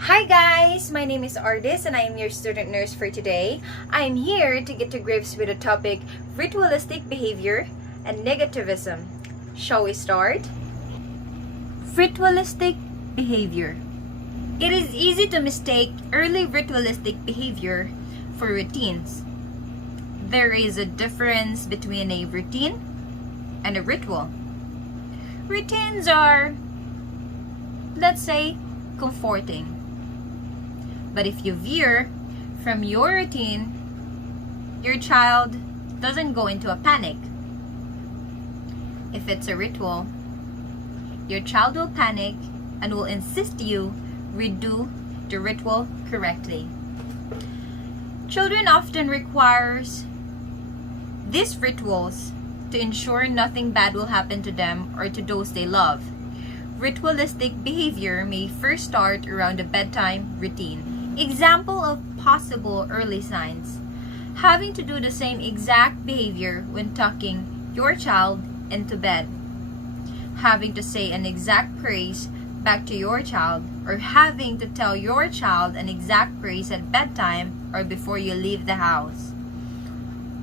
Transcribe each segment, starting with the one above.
Hi guys! My name is Ardis and I am your student nurse for today. I am here to get to grips with the topic ritualistic behavior and negativism. Shall we start? Ritualistic behavior. It is easy to mistake early ritualistic behavior for routines. There is a difference between a routine and a ritual. Routines are, let's say, comforting. But if you veer from your routine, your child doesn't go into a panic. If it's a ritual, your child will panic and will insist you redo the ritual correctly. Children often requires these rituals to ensure nothing bad will happen to them or to those they love. Ritualistic behavior may first start around a bedtime routine. Example of possible early signs. Having to do the same exact behavior when tucking your child into bed. Having to say an exact praise back to your child, or having to tell your child an exact praise at bedtime or before you leave the house.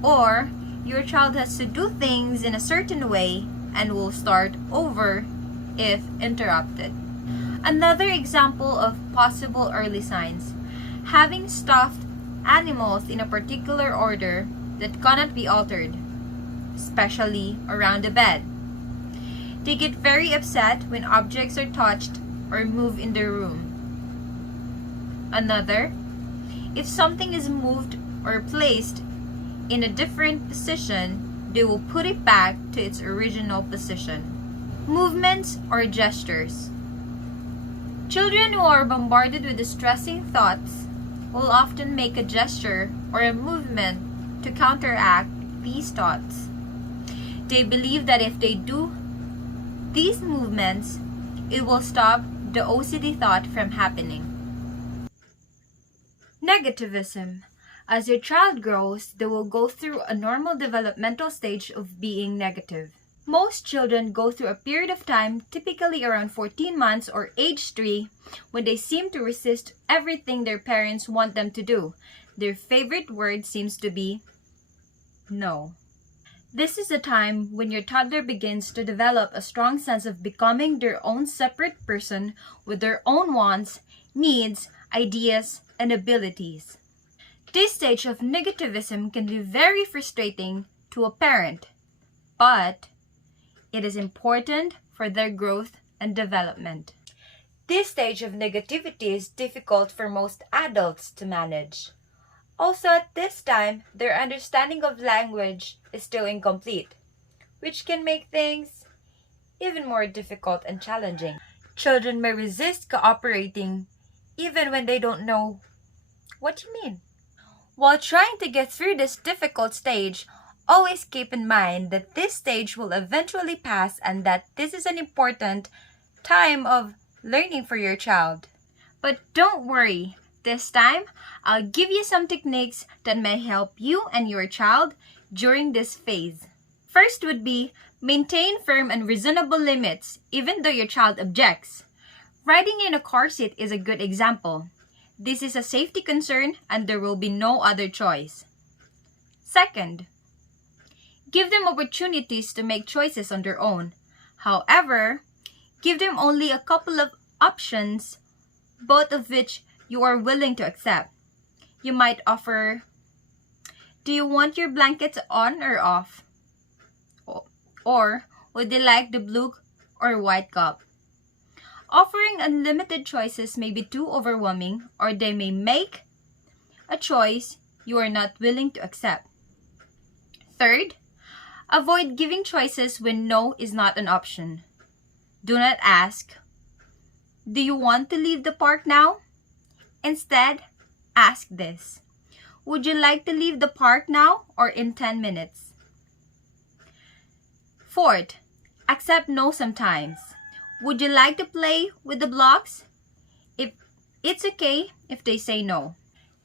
Or your child has to do things in a certain way and will start over if interrupted. Another example of possible early signs. Having stuffed animals in a particular order that cannot be altered, especially around the bed. They get very upset when objects are touched or moved in their room. Another, if something is moved or placed in a different position, they will put it back to its original position. Movements or gestures. Children who are bombarded with distressing thoughts will often make a gesture or a movement to counteract these thoughts. They believe that if they do these movements, it will stop the OCD thought from happening. Negativism. As your child grows, they will go through a normal developmental stage of being negative. Most children go through a period of time, typically around 14 months or age 3, when they seem to resist everything their parents want them to do. Their favorite word seems to be no. This is the time when your toddler begins to develop a strong sense of becoming their own separate person with their own wants, needs, ideas, and abilities. This stage of negativism can be very frustrating to a parent, but it is important for their growth and development. This stage of negativity is difficult for most adults to manage. Also, at this time, their understanding of language is still incomplete, which can make things even more difficult and challenging. Children may resist cooperating even when they don't know what you mean. While trying to get through this difficult stage, always keep in mind that this stage will eventually pass and that this is an important time of learning for your child. But don't worry, this time I'll give you some techniques that may help you and your child during this phase. First would be maintain firm and reasonable limits even though your child objects. Riding in a car seat is a good example. This is a safety concern and there will be no other choice. Second, give them opportunities to make choices on their own. However, give them only a couple of options, both of which you are willing to accept. You might offer, do you want your blankets on or off? Or would they like the blue or white cup? Offering unlimited choices may be too overwhelming, or they may make a choice you are not willing to accept. Third, avoid giving choices when no is not an option. Do not ask, do you want to leave the park now? Instead, ask this, would you like to leave the park now or in 10 minutes? Fourth, accept no sometimes. Would you like to play with the blocks? It's okay if they say no.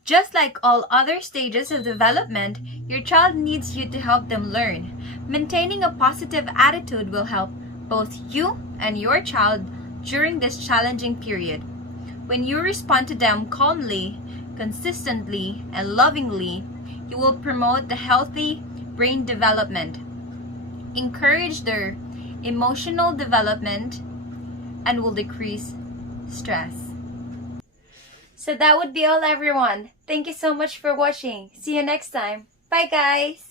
Just like all other stages of development, your child needs you to help them learn. Maintaining a positive attitude will help both you and your child during this challenging period. When you respond to them calmly, consistently, and lovingly, you will promote the healthy brain development, encourage their emotional development, and will decrease stress. So that would be all, everyone. Thank you so much for watching. See you next time. Bye, guys!